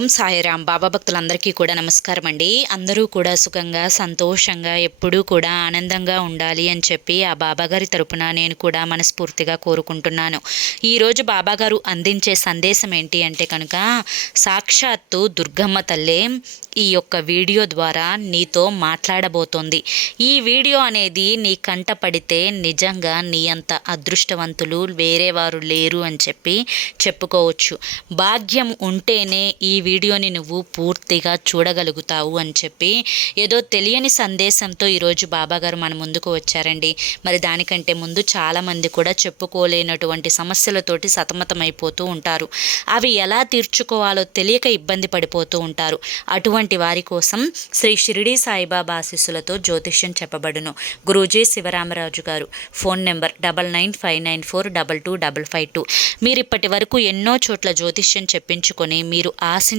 ఓం సాయిరామ్. బాబా భక్తులందరికీ కూడా నమస్కారం అండి. అందరూ కూడా సుఖంగా సంతోషంగా ఎప్పుడూ కూడా ఆనందంగా ఉండాలి అని చెప్పి ఆ బాబాగారి తరపున నేను కూడా మనస్ఫూర్తిగా కోరుకుంటున్నాను. ఈరోజు బాబాగారు అందించే సందేశం ఏంటి అంటే కనుక సాక్షాత్తు దుర్గమ్మ తల్లే ఈ యొక్క వీడియో ద్వారా నీతో మాట్లాడబోతోంది. ఈ వీడియో అనేది నీ కంట పడితే నిజంగా నీ అంత అదృష్టవంతులు వేరే వారు లేరు అని చెప్పి చెప్పుకోవచ్చు. భాగ్యం ఉంటేనే ఈ వీడియోని నువ్వు పూర్తిగా చూడగలుగుతావు అని చెప్పి ఏదో తెలియని సందేశంతో ఈరోజు బాబాగారు మన ముందుకు వచ్చారండి. మరి దానికంటే ముందు చాలామంది కూడా చెప్పుకోలేనటువంటి సమస్యలతోటి సతమతమైపోతూ ఉంటారు. అవి ఎలా తీర్చుకోవాలో తెలియక ఇబ్బంది పడిపోతూ ఉంటారు. అటువంటి వారి కోసం శ్రీ షిరిడి సాయిబాబా ఆశీస్సులతో జ్యోతిష్యం చెప్పబడును. గురూజీ శివరామరాజు గారు phone number double nine five nine four double two double five two. మీరు ఇప్పటి వరకు ఎన్నో చోట్ల జ్యోతిష్యం చెప్పించుకొని మీరు ఆశించిన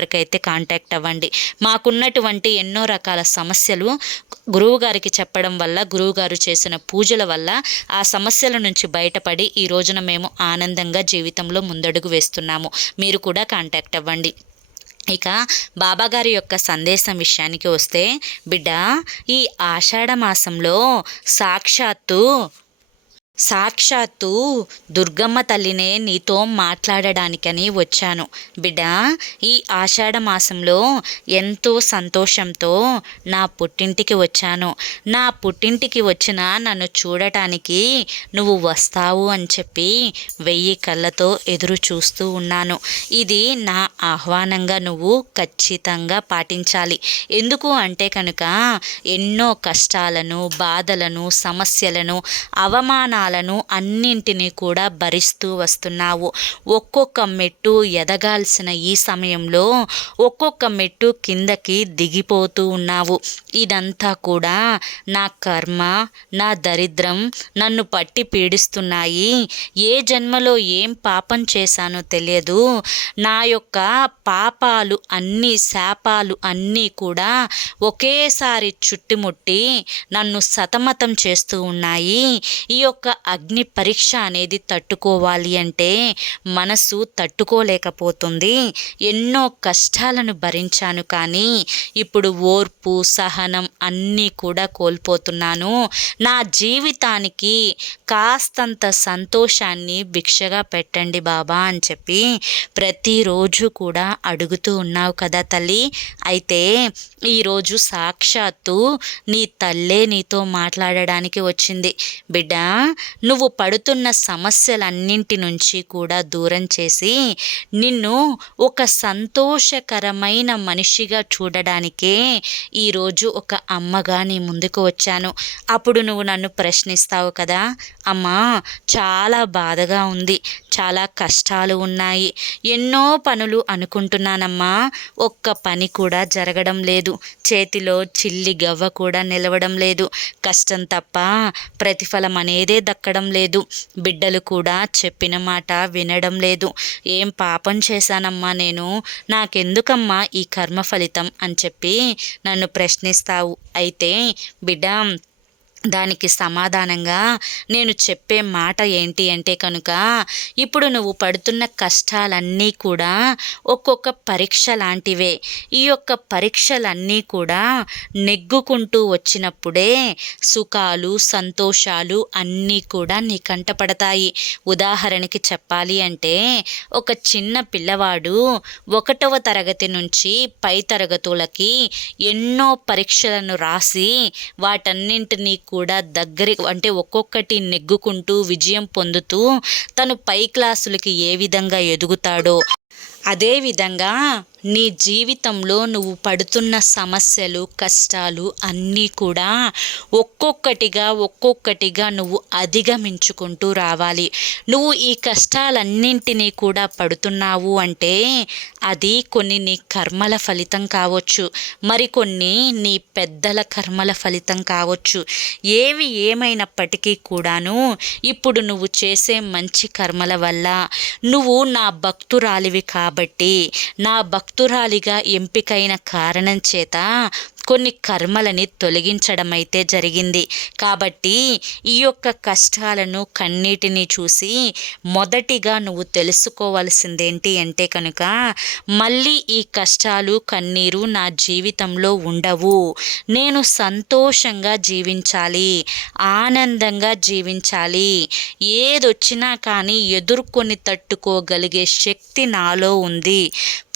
నెంబర్కి అయితే కాంటాక్ట్ అవ్వండి. మాకున్నటువంటి ఎన్నో రకాల సమస్యలు గురువుగారికి చెప్పడం వల్ల గురువుగారు చేసిన పూజల వల్ల ఆ సమస్యల నుంచి బయటపడి ఈ రోజున మేము ఆనందంగా జీవితంలో ముందడుగు వేస్తున్నాము. మీరు కూడా కాంటాక్ట్ అవ్వండి. ఇక బాబాగారి యొక్క సందేశం విషయానికి వస్తే బిడ్డ ఈ ఆషాఢ మాసంలో సాక్షాత్తు సాక్షాత్తు దుర్గమ్మ తల్లినే నీతో మాట్లాడడానికని వచ్చాను. బిడ్డ ఈ ఆషాఢ మాసంలో ఎంతో సంతోషంతో నా పుట్టింటికి వచ్చాను. నా పుట్టింటికి వచ్చిన నన్ను చూడటానికి నువ్వు వస్తావు అని చెప్పి వెయ్యి కళ్ళతో ఎదురు చూస్తూ ఉన్నాను. ఇది నా ఆహ్వానంగా నువ్వు ఖచ్చితంగా పాటించాలి. ఎందుకు అంటే కనుక ఎన్నో కష్టాలను బాధలను సమస్యలను అవమానాలను అన్నింటినీ కూడా భరిస్తూ వస్తున్నావు. ఒక్కొక్క మెట్టు ఎదగాల్సిన ఈ సమయంలో ఒక్కొక్క మెట్టు కిందకి దిగిపోతూ ఉన్నావు. ఇదంతా కూడా నా కర్మ నా దరిద్రం నన్ను పట్టి పీడిస్తున్నాయి. ఏ జన్మలో ఏం పాపం చేశానో తెలియదు. నా యొక్క పాపాలు అన్నీ శాపాలు అన్నీ కూడా ఒకేసారి చుట్టుముట్టి నన్ను సతమతం చేస్తూ ఉన్నాయి. ఈ యొక్క అగ్ని పరీక్ష అనేది తట్టుకోవాలి అంటే మనసు తట్టుకోలేకపోతుంది. ఎన్నో కష్టాలను భరించాను కానీ ఇప్పుడు ఓర్పు సహనం అన్నీ కూడా కోల్పోతున్నాను. నా జీవితానికి కాస్తంత సంతోషాన్ని భిక్షగా పెట్టండి బాబా అని చెప్పి ప్రతిరోజు కూడా అడుగుతూ ఉన్నావు కదా తల్లి. అయితే ఈరోజు సాక్షాత్తు నీ తల్లే నీతో మాట్లాడడానికి వచ్చింది. బిడ్డ నువ్వు పడుతున్న సమస్యలన్నింటి నుంచి కూడా దూరం చేసి నిన్ను ఒక సంతోషకరమైన మనిషిగా చూడడానికే ఈరోజు ఒక అమ్మగా నీ ముందుకు వచ్చాను. అప్పుడు నువ్వు నన్ను ప్రశ్నిస్తావు కదా? అమ్మా చాలా బాధగా ఉంది. చాలా కష్టాలు ఉన్నాయి. ఎన్నో పనులు అనుకుంటున్నానమ్మా. ఒక్క పని కూడా జరగడం లేదు. చేతిలో చిల్లి గవ్వ కూడా నిలవడం లేదు. కష్టం తప్ప ప్రతిఫలం అనేదే దక్కడం లేదు. బిడ్డలు కూడా చెప్పిన మాట వినడం లేదు. ఏం పాపం చేశానమ్మా నేను? నాకెందుకమ్మా ఈ కర్మ ఫలితం అని చెప్పి నన్ను ప్రశ్నిస్తావు. అయితే బిడ్డ దానికి సమాధానంగా నేను చెప్పే మాట ఏంటి అంటే కనుక ఇప్పుడు నువ్వు పడుతున్న కష్టాలన్నీ కూడా ఒక్కొక్క పరీక్ష లాంటివే. ఈ యొక్క పరీక్షలన్నీ కూడా నెగ్గుకుంటూ వచ్చినప్పుడే సుఖాలు సంతోషాలు అన్నీ కూడా నీ కంటపడతాయి ఉదాహరణకి చెప్పాలి అంటే ఒక చిన్న పిల్లవాడు ఒకటవ తరగతి నుంచి పై తరగతులకి ఎన్నో పరీక్షలను రాసి వాటన్నింటినీ కూడా దగ్గర అంటే ఒక్కొక్కటి నెగ్గుకుంటూ విజయం పొందుతూ తను పై క్లాసులకి ఏ విధంగా ఎదుగుతాడో అదేవిధంగా నీ జీవితంలో నువ్వు పడుతున్న సమస్యలు కష్టాలు అన్నీ కూడా ఒక్కొక్కటిగా ఒక్కొక్కటిగా నువ్వు అధిగమించుకుంటూ రావాలి. నువ్వు ఈ కష్టాలన్నింటినీ కూడా పడుతున్నావు అంటే అది కొన్ని నీ కర్మల ఫలితం కావచ్చు. మరికొన్ని నీ పెద్దల కర్మల ఫలితం కావచ్చు. ఏవి ఏమైనప్పటికీ కూడాను ఇప్పుడు నువ్వు చేసే మంచి కర్మల వల్ల నువ్వు నా భక్తురాలివి కాబట్టి నా భక్తురాలిగా ఎంపికైన కారణం చేత కొన్ని కర్మలని తొలగించడం అయితే జరిగింది. కాబట్టి ఈ యొక్క కష్టాలను కన్నీటిని చూసి మొదటిగా నువ్వు తెలుసుకోవాల్సిందేంటి అంటే కనుక మళ్ళీ ఈ కష్టాలు కన్నీరు నా జీవితంలో ఉండవు. నేను సంతోషంగా జీవించాలి ఆనందంగా జీవించాలి. ఏదొచ్చినా కానీ ఎదుర్కొని తట్టుకోగలిగే శక్తి నాలో ఉంది.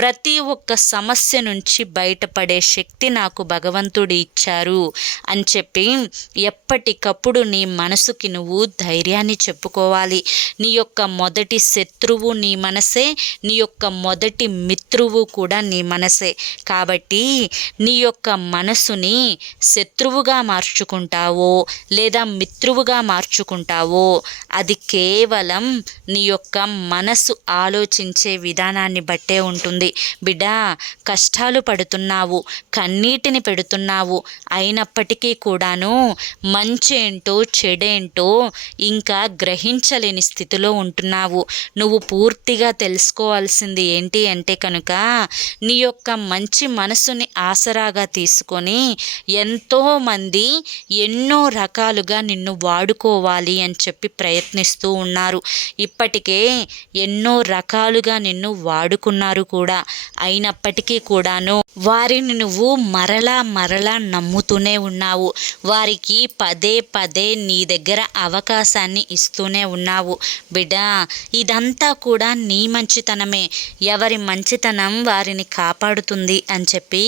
ప్రతి ఒక్క సమస్య నుంచి బయటపడే శక్తి నాకు భగవంతుడు ఇచ్చారు అని చెప్పి ఎప్పటికప్పుడు నీ మనసుకి నువ్వు ధైర్యాన్ని చెప్పుకోవాలి. నీ యొక్క మొదటి శత్రువు నీ మనసే నీ యొక్క మొదటి మిత్రువు కూడా నీ మనసే. కాబట్టి నీ యొక్క మనసుని శత్రువుగా మార్చుకుంటావో లేదా మిత్రువుగా మార్చుకుంటావో అది కేవలం నీ యొక్క మనసు ఆలోచించే విధానాన్ని బట్టే ఉంటుంది. బిడ్డ కష్టాలు పడుతున్నావు. కన్నీటిని పెడుతున్నావు. అయినప్పటికీ కూడాను మంచేంటో చెడేంటో ఇంకా గ్రహించలేని స్థితిలో ఉంటున్నావు. నువ్వు పూర్తిగా తెలుసుకోవాల్సింది ఏంటి అంటే కనుక నీ యొక్క మంచి మనసుని ఆసరాగా తీసుకొని ఎంతోమంది ఎన్నో రకాలుగా నిన్ను వాడుకోవాలి అని చెప్పి ప్రయత్నిస్తూ ఉన్నారు. ఇప్పటికే ఎన్నో రకాలుగా నిన్ను వాడుకున్నారు కూడా. అయినప్పటికీ కూడాను వారిని నువ్వు మరలా మరలా నమ్ముతూనే ఉన్నావు. వారికి పదే పదే నీ దగ్గర అవకాశాన్ని ఇస్తూనే ఉన్నావు. బిడ్డ ఇదంతా కూడా నీ మంచితనమే. ఎవరి మంచితనం వారిని కాపాడుతుంది అని చెప్పి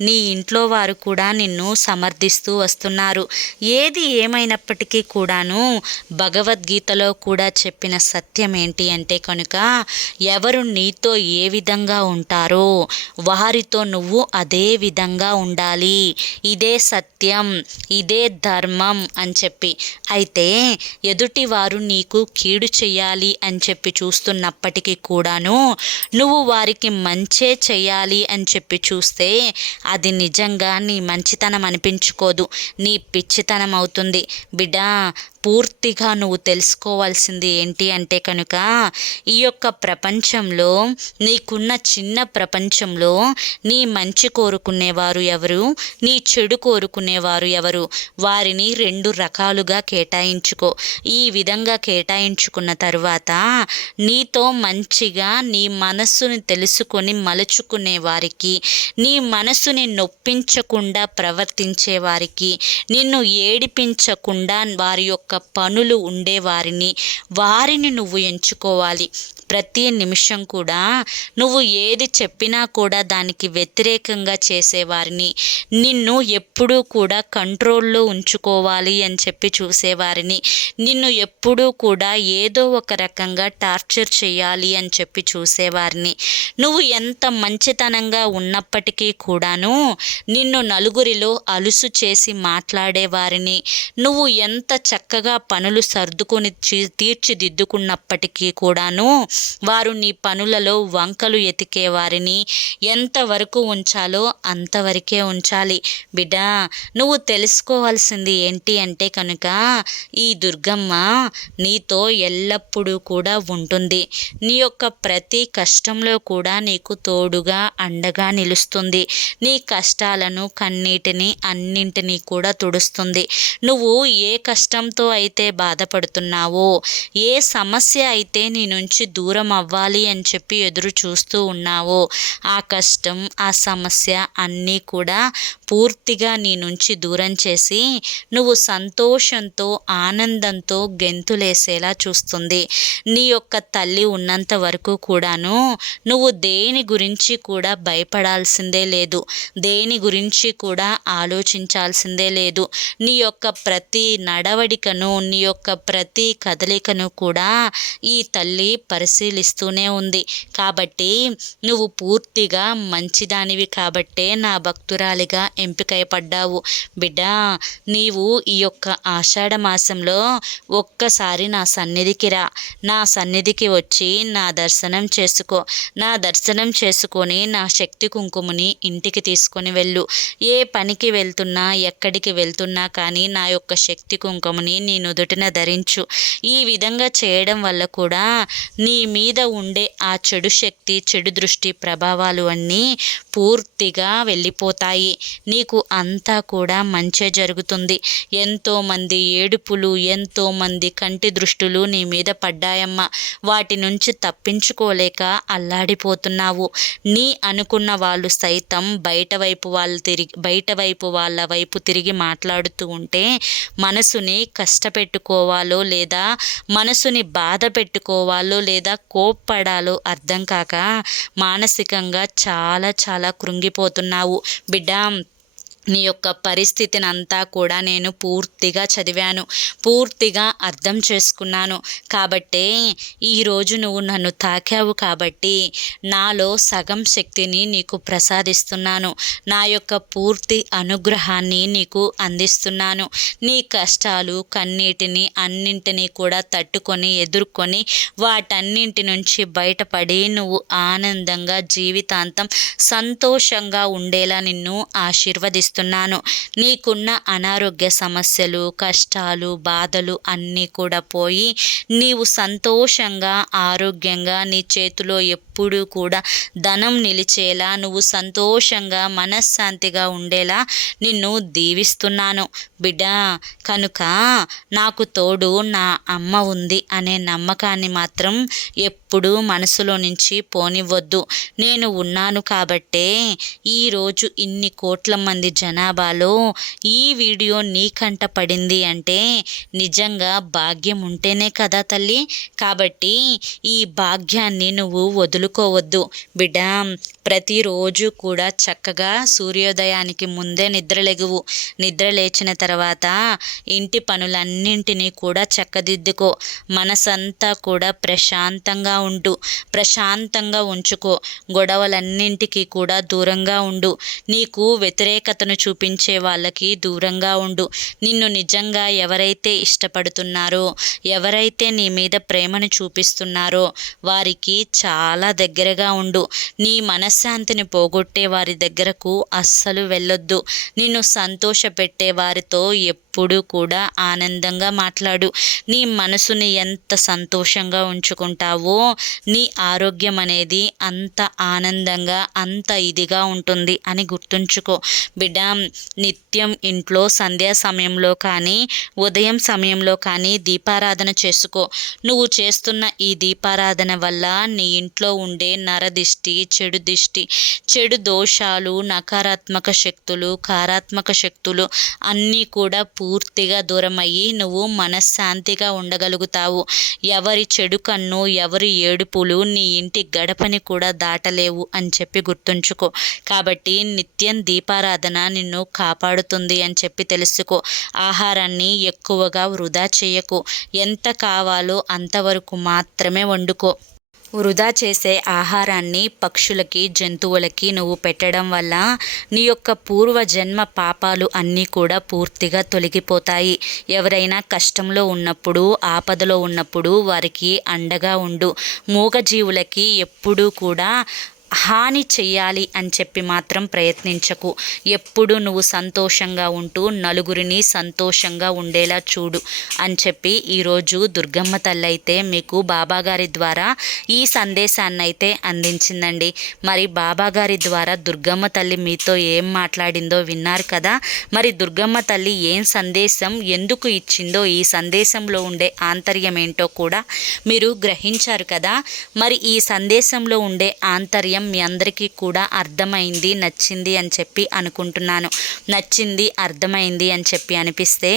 నీ ఇంట్లో వారు కూడా నిన్ను సమర్థిస్తూ వస్తున్నారు. ఏది ఏమైనప్పటికీ కూడాను భగవద్గీతలో కూడా చెప్పిన సత్యం ఏంటి అంటే కనుక ఎవరు నీతో ఏ విధంగా ఉంటారో వారితో నువ్వు అదే విధంగా ఉండాలి. ఇదే సత్యం ఇదే ధర్మం అని చెప్పి. అయితే ఎదుటివారు నీకు కీడు చెయ్యాలి అని చెప్పి చూస్తున్నప్పటికీ కూడాను నువ్వు వారికి మంచే చేయాలి అని చెప్పి చూస్తే అది నిజంగా నీ మంచితనం అనిపించుకోదు. నీ పిచ్చితనం అవుతుంది. బిడ్డా పూర్తిగా నువ్వు తెలుసుకోవాల్సింది ఏంటి అంటే కనుక ఈ యొక్క ప్రపంచంలో నీకున్న చిన్న ప్రపంచంలో నీ మంచి కోరుకునేవారు ఎవరు? నీ చెడు కోరుకునేవారు ఎవరు? వారిని రెండు రకాలుగా కేటాయించుకో. ఈ విధంగా కేటాయించుకున్న తర్వాత నీతో మంచిగా నీ మనస్సుని తెలుసుకొని మలుచుకునే వారికి నీ మనసుని నొప్పించకుండా ప్రవర్తించే వారికి నిన్ను ఏడిపించకుండా వారి యొక్క పనులు ఉండేవారిని. వారిని నువ్వు ఎంచుకోవాలి. ప్రతి నిమిషం కూడా నువ్వు ఏది చెప్పినా కూడా దానికి వ్యతిరేకంగా చేసేవారిని. నిన్ను ఎప్పుడూ కూడా కంట్రోల్లో ఉంచుకోవాలి అని చెప్పి చూసేవారిని. నిన్ను ఎప్పుడూ కూడా ఏదో ఒక రకంగా టార్చర్ చేయాలి అని చెప్పి చూసేవారిని. నువ్వు ఎంత మంచితనంగా ఉన్నప్పటికీ కూడాను నిన్ను నలుగురిలో అలుసు చేసి మాట్లాడేవారిని. నువ్వు ఎంత చక్కగా పనులు సర్దుకొని తీర్చిదిద్దుకున్నప్పటికీ కూడాను వారు నీ పనులలో వంకలు ఎతికే వారిని ఎంతవరకు ఉంచాలో అంతవరకే ఉంచాలి. బిడ్డా నువ్వు తెలుసుకోవాల్సింది ఏంటి అంటే కనుక ఈ దుర్గమ్మ నీతో ఎల్లప్పుడూ కూడా ఉంటుంది. నీ యొక్క ప్రతి కష్టంలో కూడా నీకు తోడుగా అండగా నిలుస్తుంది. నీ కష్టాలను కన్నీటిని అన్నింటినీ కూడా తుడుస్తుంది. నువ్వు ఏ కష్టంతో అయితే బాధపడుతున్నావో ఏ సమస్య అయితే నీ నుంచి దూరం దూరం అవ్వాలి అని చెప్పి ఎదురు చూస్తూ ఉన్నావో. ఆ కష్టం ఆ సమస్య అన్నీ కూడా పూర్తిగా నీ నుంచి దూరం చేసి నువ్వు సంతోషంతో ఆనందంతో గెంతులేసేలా చూస్తుంది. నీ యొక్క తల్లి ఉన్నంత వరకు కూడాను నువ్వు దేని గురించి కూడా భయపడాల్సిందే లేదు. దేని గురించి కూడా ఆలోచించాల్సిందే లేదు. నీ యొక్క ప్రతి నడవడికను నీ యొక్క ప్రతి కదలికను కూడా ఈ తల్లి పరిశీ పరిశీలిస్తూనే ఉంది. కాబట్టి నువ్వు పూర్తిగా మంచిదానివి కాబట్టే నా భక్తురాలిగా ఎంపికయపడ్డావు బిడ్డ నీవు ఈ యొక్క ఆషాఢ మాసంలో ఒక్కసారి నా సన్నిధికి రా. నా సన్నిధికి వచ్చి నా దర్శనం చేసుకో. నా దర్శనం చేసుకొని నా శక్తి కుంకుమని ఇంటికి తీసుకొని వెళ్ళు. ఏ పనికి వెళ్తున్నా ఎక్కడికి వెళ్తున్నా కానీ నా యొక్క శక్తి కుంకుమని నీ నుదుటిన ధరించు. ఈ విధంగా చేయడం వల్ల కూడా నీ మీద ఉండే ఆ చెడు శక్తి చెడు దృష్టి ప్రభావాలు అన్నీ పూర్తిగా వెళ్ళిపోతాయి. నీకు అంతా కూడా మంచే జరుగుతుంది. ఎంతోమంది ఏడుపులు ఎంతోమంది కంటి దృష్టులు నీ మీద పడ్డాయమ్మా. వాటి నుంచి తప్పించుకోలేక అల్లాడిపోతున్నావు. నీ అనుకున్న వాళ్ళు సైతం బయట వైపు వాళ్ళు తిరిగి బయట వైపు వాళ్ళ వైపు తిరిగి మాట్లాడుతూ ఉంటే మనసుని కష్టపెట్టుకోవాలో లేదా మనసుని బాధ పెట్టుకోవాలో లేదా కోప్పడాలో అర్థం కాక మానసికంగా చాలా చాలా కృంగిపోతున్నావు. బిడ్డ నీ యొక్క పరిస్థితిని అంతా కూడా నేను పూర్తిగా చదివాను. పూర్తిగా అర్థం చేసుకున్నాను. కాబట్టే ఈరోజు నువ్వు నన్ను తాకావు కాబట్టి నాలో సగం శక్తిని నీకు ప్రసాదిస్తున్నాను. నా యొక్క పూర్తి అనుగ్రహాన్ని నీకు అందిస్తున్నాను. నీ కష్టాలు కన్నీటిని అన్నింటినీ కూడా తట్టుకొని ఎదుర్కొని వాటన్నింటి నుంచి బయటపడి నువ్వు ఆనందంగా జీవితాంతం సంతోషంగా ఉండేలా నిన్ను ఆశీర్వదిస్తున్నాను. చేస్తున్నాను. నీకున్న అనారోగ్య సమస్యలు కష్టాలు బాధలు అన్నీ కూడా పోయి నీవు సంతోషంగా ఆరోగ్యంగా నీ చేతిలో ఎప్పుడూ కూడా ధనం నిలిచేలా నువ్వు సంతోషంగా మనశ్శాంతిగా ఉండేలా నిన్ను దీవిస్తున్నాను. బిడ్డ కనుక నాకు తోడు నా అమ్మ ఉంది అనే నమ్మకాన్ని మాత్రం ఎప్పుడు మనసులో నుంచి పోనివ్వద్దు. నేను ఉన్నాను కాబట్టే ఈరోజు ఇన్ని కోట్ల మంది జనాభాలో ఈ వీడియో నీకంట పడింది అంటే నిజంగా భాగ్యం ఉంటేనే కదా తల్లి. కాబట్టి ఈ భాగ్యాన్ని నువ్వు వదులుకోవద్దు. బిడ్డ ప్రతిరోజు కూడా చక్కగా సూర్యోదయానికి ముందే నిద్రలెగువు. నిద్ర లేచిన తర్వాత ఇంటి పనులన్నింటినీ కూడా చక్కదిద్దుకో. మనసంతా కూడా ప్రశాంతంగా ఉండు ప్రశాంతంగా ఉంచుకో. గొడవలన్నింటికి కూడా దూరంగా ఉండు. నీకు వ్యతిరేకతను చూపించే వాళ్ళకి దూరంగా ఉండు. నిన్ను నిజంగా ఎవరైతే ఇష్టపడుతున్నారో ఎవరైతే నీ మీద ప్రేమను చూపిస్తున్నారో వారికి చాలా దగ్గరగా ఉండు. నీ మనశ్శాంతిని పోగొట్టే వారి దగ్గరకు అస్సలు వెళ్ళొద్దు. నిన్ను సంతోషపెట్టే వారితో ఎప్పుడూ కూడా ఆనందంగా మాట్లాడు. నీ మనసుని ఎంత సంతోషంగా ఉంచుకుంటావో నీ ఆరోగ్యం అనేది అంత ఆనందంగా అంత ఇదిగా ఉంటుంది అని గుర్తుంచుకో. బిడ్డ నిత్యం ఇంట్లో సంధ్యా సమయంలో కానీ ఉదయం సమయంలో కానీ దీపారాధన చేసుకో. నువ్వు చేస్తున్న ఈ దీపారాధన వల్ల నీ ఇంట్లో ఉండే నరదిష్టి చెడు దిష్టి చెడు దోషాలు నకారాత్మక శక్తులు కారాత్మక శక్తులు అన్నీ కూడా పూర్తిగా దూరమయ్యి నువ్వు మనశ్శాంతిగా ఉండగలుగుతావు. ఎవరి చెడు కన్ను ఎవరి ఏడుపులు నీ ఇంటి గడపని కూడా దాటలేవు అని చెప్పి గుర్తుంచుకో. కాబట్టి నిత్యం దీపారాధన నిన్ను కాపాడుతుంది అని చెప్పి తెలుసుకో. ఆహారాన్ని ఎక్కువగా వృధా చేయకు. ఎంత కావాలో అంతవరకు మాత్రమే వండుకో. వృధా చేసే ఆహారాన్ని పక్షులకి జంతువులకి నువ్వు పెట్టడం వల్ల నీ యొక్క పూర్వజన్మ పాపాలు అన్నీ కూడా పూర్తిగా తొలగిపోతాయి. ఎవరైనా కష్టంలో ఉన్నప్పుడు ఆపదలో ఉన్నప్పుడు వారికి అండగా ఉండు. మూగజీవులకి ఎప్పుడూ కూడా హాని చెయ్యాలి అని చెప్పి మాత్రం ప్రయత్నించకు. ఎప్పుడు నువ్వు సంతోషంగా ఉంటూ నలుగురిని సంతోషంగా ఉండేలా చూడు అని చెప్పి ఈరోజు దుర్గమ్మ తల్లి అయితే మీకు బాబాగారి ద్వారా ఈ సందేశాన్ని అయితే అందించిందండి. మరి బాబాగారి ద్వారా దుర్గమ్మ తల్లి మీతో ఏం మాట్లాడిందో విన్నారు కదా. మరి దుర్గమ్మ తల్లి ఏం సందేశం ఎందుకు ఇచ్చిందో ఈ సందేశంలో ఉండే ఆంతర్యం ఏంటో కూడా మీరు గ్రహించారు కదా. మరి ఈ సందేశంలో ఉండే ఆంతర్యం విషయం మీ అందరికీ కూడా అర్థమైంది నచ్చింది అని చెప్పి అనుకుంటున్నాను. నచ్చింది అర్థమైంది అని చెప్పి అనిపిస్తే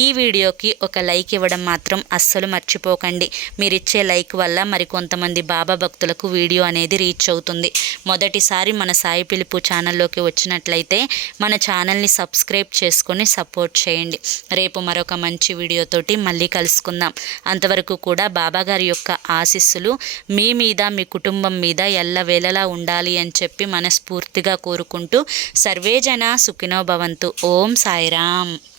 ఈ వీడియోకి ఒక లైక్ ఇవ్వడం మాత్రం అస్సలు మర్చిపోకండి. మీరు ఇచ్చే లైక్ వల్ల మరి కొంతమంది బాబా భక్తులకు వీడియో అనేది రీచ్ అవుతుంది. మొదటిసారి మన సాయి పిలుపు ఛానల్లోకి వచ్చినట్లయితే మన ఛానల్ని సబ్స్క్రైబ్ చేసుకొని సపోర్ట్ చేయండి. రేపు మరొక మంచి వీడియోతోటి మళ్ళీ కలుసుకుందాం. అంతవరకు కూడా బాబా గారి యొక్క ఆశీస్సులు మీ మీద మీ కుటుంబం మీద ఎల్లవేళలా ఉండాలి అని చెప్పి మనస్ఫూర్తిగా కోరుకుంటూ సర్వేజన సుఖినో భవంతు. ఓం సాయిరామ్.